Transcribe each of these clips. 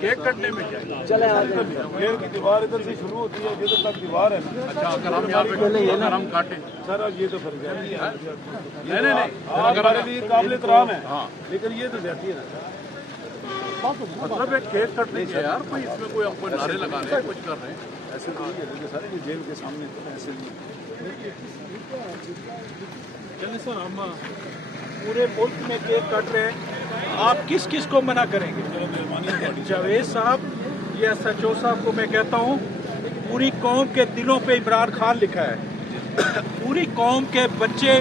Cake کٹنے میں کیا چلے گھیر کی دیوار ادھر سے شروع ہوتی ہے جدھر تک دیوار ہے. اچھا اگر ہم یہاں پہ اگر ہم کاٹیں سر یہ تو فرض ہے. نہیں اگر ہمارے لیے قابل احترام ہے لیکن یہ تو زیادتی ہے نا. مطلب ہے کیک کٹنے کی یار کوئی اس میں کوئی ہم کوئی نعرے لگا رہے ہیں کچھ کر رہے ہیں ایسے نہیں ہے سر. یہ جیل کے سامنے ایسے نہیں. چلیں سر ہم پورے ملک میں کیک کٹ رہے ہیں, آپ کس کس کو منع کریں گے؟ جاوید صاحب یا ایس ایچ او صاحب کو میں کہتا ہوں پوری قوم کے دلوں پہ عمران خان لکھا ہے. پوری قوم کے بچے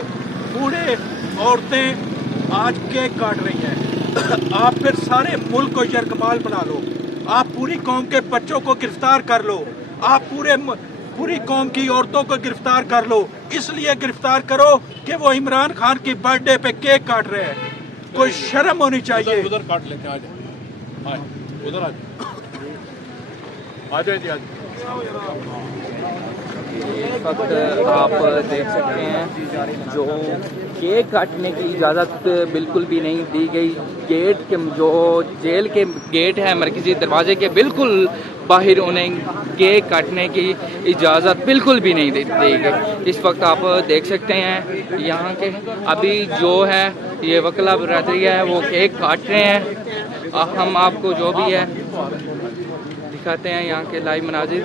بوڑھے عورتیں آج کیک کاٹ رہی ہیں. آپ پھر سارے ملک کو یرغمال بنا لو, آپ پوری قوم کے بچوں کو گرفتار کر لو, آپ پوری قوم کی عورتوں کو گرفتار کر لو. اس لیے گرفتار کرو کہ وہ عمران خان کی برتھ ڈے پہ کیک کاٹ رہے ہیں. کوئی شرم ہونی چاہیے. ادھر کاٹ لیں گے. آ جائیں ادھر آ جائیں جی. اس وقت آپ دیکھ سکتے ہیں جو کیک کاٹنے کی اجازت بالکل بھی نہیں دی گئی. گیٹ کے جو جیل کے گیٹ ہے مرکزی دروازے کے بالکل باہر انہیں کیک کاٹنے کی اجازت بالکل بھی نہیں دی گئی. اس وقت آپ دیکھ سکتے ہیں یہاں کے ابھی جو ہے یہ وکلا برادری ہے وہ کیک کاٹ رہے ہیں. ہم آپ کو جو بھی ہے دکھاتے ہیں یہاں کے لائیو مناظر.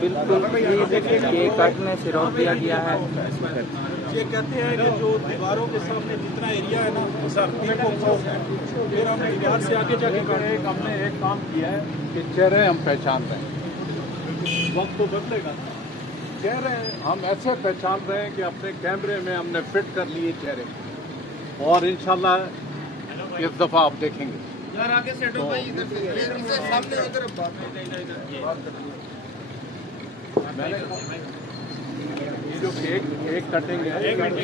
بالکل کیک کاٹنے سے روک دیا گیا ہے. یہ کہتے ہیں کہ جو دیواروں کے سامنے جتنا ایریا ہے نا پھر ہم دیوار سے آگے جا کے ہم نے ایک کام کیا ہے کہ چہرے ہم پہچان رہے ہیں. وقت تو بدلے گا. چہرے ہم ایسے پہچان رہے ہیں کہ اپنے کیمرے میں ہم نے فٹ کر لیے چہرے, اور انشاءاللہ اس دفعہ آپ دیکھیں گے. یہ جو کیک کٹیں گے عمران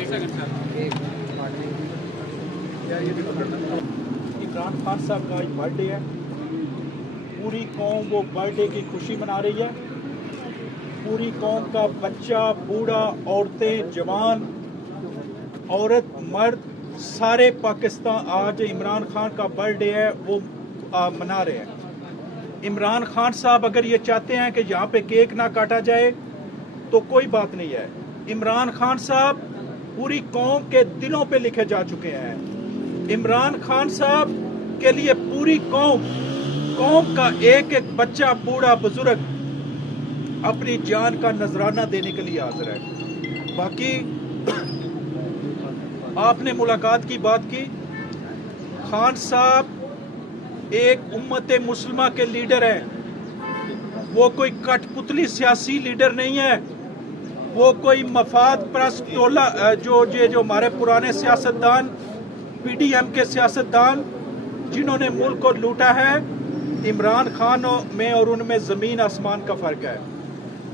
خان صاحب کا آج برتھ ڈے ہے. پوری قوم وہ برتھ ڈے کی خوشی منا رہی ہے. پوری قوم کا بچہ بوڑھا عورتیں جوان عورت مرد سارے پاکستان آج عمران خان کا برتھ ڈے ہے وہ منا رہے ہیں. عمران خان صاحب اگر یہ چاہتے ہیں کہ یہاں پہ کیک نہ کاٹا جائے تو کوئی بات نہیں ہے. عمران خان صاحب پوری قوم کے دلوں پہ لکھے جا چکے ہیں. عمران خان صاحب کے لیے پوری قوم کا ایک ایک بچہ بوڑھا بزرگ اپنی جان کا نذرانہ دینے کے لیے حاضر ہے. باقی آپ نے ملاقات کی بات کی. خان صاحب ایک امت مسلمہ کے لیڈر ہیں. وہ کوئی کٹ پتلی سیاسی لیڈر نہیں ہے. وہ کوئی مفاد پرست ٹولہ جو ہمارے پرانے سیاستدان پی ڈی ایم کے سیاستدان جنہوں نے ملک کو لوٹا ہے, عمران خان میں اور ان میں زمین آسمان کا فرق ہے.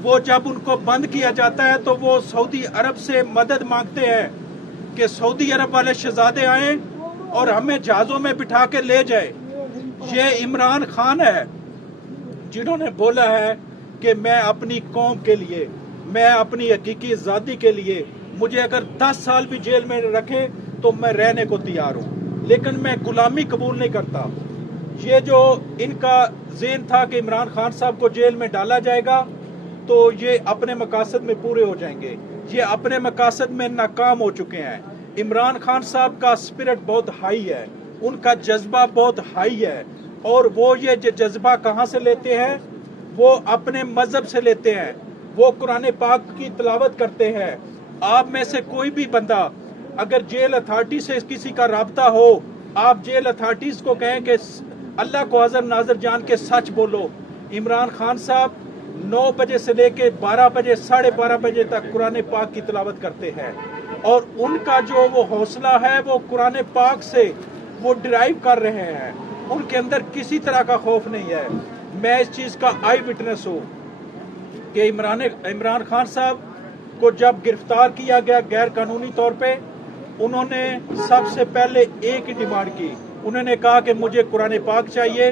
وہ جب ان کو بند کیا جاتا ہے تو وہ سعودی عرب سے مدد مانگتے ہیں کہ سعودی عرب والے شہزادے آئیں اور ہمیں جہازوں میں بٹھا کے لے جائے. یہ عمران خان ہے جنہوں نے بولا ہے کہ میں اپنی قوم کے لیے, میں اپنی حقیقی آزادی کے لیے, مجھے اگر 10 سال بھی جیل میں رکھے تو میں رہنے کو تیار ہوں, لیکن میں غلامی قبول نہیں کرتا. یہ جو ان کا ذہن تھا کہ عمران خان صاحب کو جیل میں ڈالا جائے گا تو یہ اپنے مقاصد میں پورے ہو جائیں گے. یہ اپنے مقاصد میں ناکام ہو چکے ہیں. عمران خان صاحب کا اسپرٹ بہت ہائی ہے, ان کا جذبہ بہت ہائی ہے, اور وہ یہ جذبہ کہاں سے لیتے ہیں؟ وہ اپنے مذہب سے لیتے ہیں. وہ قرآن پاک کی تلاوت کرتے ہیں. آپ میں سے کوئی بھی بندہ اگر جیل اتھارٹی سے کسی کا رابطہ ہو, آپ جیل اتھارٹیز کو کہیں کہ اللہ کو حاضر ناظر جان کے سچ بولو. عمران خان صاحب 9 بجے سے لے کے 12 بجے 12:30 بجے تک قرآن پاک کی تلاوت کرتے ہیں, اور ان کا جو وہ حوصلہ ہے وہ قرآن پاک سے وہ ڈرائیو کر رہے ہیں. ان کے اندر کسی طرح کا خوف نہیں ہے. میں اس چیز کا آئی وٹنس ہوں کہ عمران خان صاحب کو جب گرفتار کیا گیا غیر قانونی طور پہ, انہوں نے سب سے پہلے ایک ہی ڈیمانڈ کی. انہوں نے کہا کہ مجھے قرآن پاک چاہیے,